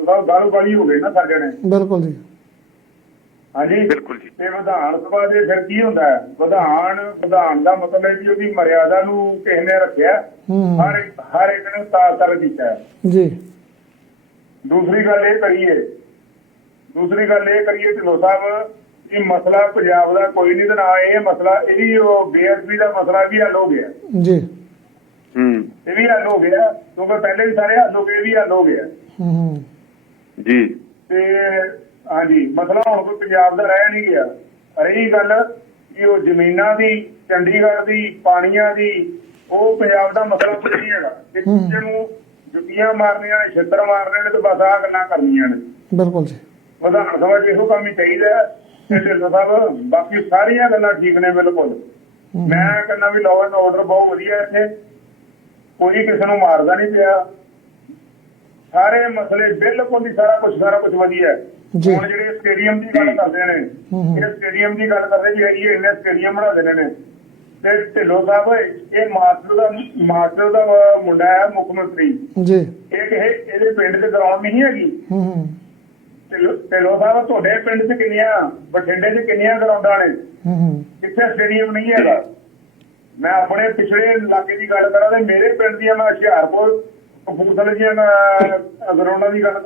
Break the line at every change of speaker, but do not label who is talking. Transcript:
ਸਾਹਿਬ ਗਾਲੂ ਗਾਲੀ ਹੋ ਗਏ ਨਾ ਸਾਡੇ ਨੇ।
ਬਿਲਕੁਲ ਜੀ।
ਹਾਂਜੀ
ਬਿਲਕੁਲ ਜੀ।
ਤੇ ਵਿਧਾਨ ਸਭਾ ਦੇ ਫਿਰ ਕੀ ਹੁੰਦਾ ਹੈ? ਵਿਧਾਨ ਦਾ ਮਤਲਬ ਹੈ ਕਿ ਉਹਦੀ ਮਰਿਆਦਾ ਨੂੰ ਕਿਸੇ ਨੇ ਰੱਖਿਆ, ਹਰ ਇੱਕ ਨੇ ਤਾਰ ਕੀਤਾ
ਜੀ।
ਦੂਸਰੀ ਗੱਲ ਇਹ ਕਰੀਏ ਢਿੱਲੋਂ ਸਾਹਿਬ, ਇਹ ਮਸਲਾ ਪੰਜਾਬ ਦਾ ਕੋਈ ਨਹੀਂ, ਤੇ ਨਾ ਇਹ ਮਸਲਾ, ਇਹ ਉਹ ਬੀਐਸਪੀ ਦਾ ਮਸਲਾ ਵੀ ਹੱਲ ਹੋ ਗਿਆ
ਜੀ।
ਇਹ ਵੀ ਹੱਲ ਹੋ ਗਿਆ, ਕਿਉਂਕਿ ਪਹਿਲੇ ਵੀ ਸਾਰੇ ਹੱਲ ਹੋ ਗਏ, ਇਹ ਵੀ ਹੱਲ ਹੋ ਗਿਆ
ਜੀ।
ਤੇ ਹਾਂਜੀ, ਮਸਲਾ ਹੁਣ ਕੋਈ ਪੰਜਾਬ ਦਾ ਰਹਿ ਨਹੀਂ ਗਿਆ। ਰਹੀ ਗੱਲ ਕਿ ਉਹ ਜ਼ਮੀਨਾਂ ਦੀ, ਚੰਡੀਗੜ੍ਹ ਦੀ, ਪਾਣੀਆਂ ਦੀ, ਉਹ ਪੰਜਾਬ ਦਾ ਮਸਲਾ ਕੋਈ ਨਹੀਂ ਹੈਗਾ। ਕਿਸੇ ਨੂੰ ਜੁੱਤੀਆਂ ਮਾਰਨੀਆਂ ਨੇ, ਛਿੱਤਰ ਮਾਰਨੇ ਨੇ, ਤੇ ਬਸ ਆਹ ਗੱਲਾਂ ਕਰਨੀਆਂ ਨੇ।
ਬਿਲਕੁਲ ਜੀ।
ਵਿਧਾਨ ਸਭਾ 'ਚ ਇਹੋ ਕੰਮ ਹੀ ਚਾਹੀਦਾ ਤੇ ਢਿੱਲੋਂ ਸਾਹਿਬ ਬਾਕੀ ਸਾਰੀਆਂ ਗੱਲਾਂ ਠੀਕ ਨੇ ਬਿਲਕੁਲ। ਮੈਂ ਕਹਿੰਦਾ ਵੀ ਲਾਅ ਐਂਡ ਆਰਡਰ ਬਹੁਤ ਵਧੀਆ ਇੱਥੇ, ਕੋਈ ਕਿਸੇ ਨੂੰ ਮਾਰਦਾ ਨਹੀਂ ਪਿਆ, ਸਾਰੇ ਮਸਲੇ ਬਿਲਕੁਲ ਹੀ ਸਾਰਾ ਕੁਝ ਵਧੀਆ। ਹੁਣ ਜਿਹੜੇ ਸਟੇਡੀਅਮ ਦੀ ਗੱਲ ਕਰਦੇ ਨੇ, ਇਹ ਸਟੇਡੀਅਮ ਦੀ ਗੱਲ ਕਰਦੇ ਜੀ, ਇਹ ਇੰਨੇ ਸਟੇਡੀਅਮ ਬਣਾ ਦੇਣੇ ਨੇ, ਤੇ ਢਿੱਲੋਂ ਸਾਹਿਬ ਇਹ ਮਾਸਟਰ ਦਾ ਮੁੰਡਾ ਹੈ ਮੁੱਖ ਮੰਤਰੀ
ਜੀ।
ਇਹਦੇ ਪਿੰਡ 'ਚ ਗਰਾਊਂਡ ਨਹੀਂ ਹੈਗੀ। ਢਿੱਲੋਂ ਸਾਹਿਬ ਤੁਹਾਡੇ ਪਿੰਡ 'ਚ ਕਿੰਨੀਆਂ, ਬਠਿੰਡੇ 'ਚ ਕਿੰਨੀਆਂ ਗਰਾਊਂਡਾਂ ਨੇ, ਕਿੱਥੇ ਸਟੇਡੀਅਮ ਨਹੀਂ ਹੈਗਾ? ਮੈਂ ਆਪਣੇ ਪਿਛਲੇ ਇਲਾਕੇ ਦੀ ਗੱਲ ਕਰਾਂ ਤੇ ਮੇਰੇ ਪਿੰਡ ਦੀਆਂ, ਮੈਂ ਹੁਸ਼ਿਆਰਪੁਰ ਕਪੂਰਥਲੇ ਦੀਆਂ ਗਰਾਊਂਡਾਂ ਦੀ ਗੱਲ